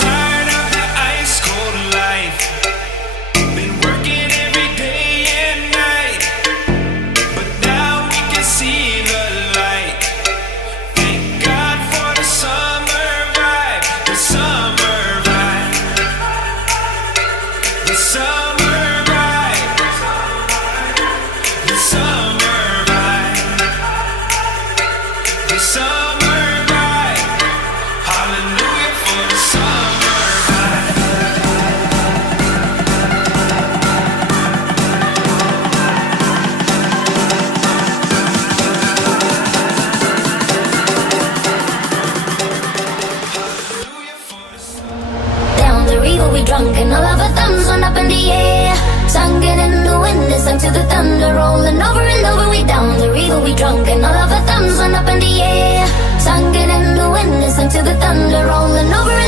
tired of the ice cold life. Been working every day and night, but now we can see the light. Thank God for the summer vibe, the summer vibe, the summer vibe, the summer vibe, the summer vibe. Hallelujah for the summer vibe. Hallelujah for the summer. Down the river we drunk and all of our thumbs went up in the air. Sung it in the wind and sung to the thunder, rolling over and over. We down the river we drunk and all of our thumbs went up in the air. Sung it in the wind and sung to the thunder, rolling over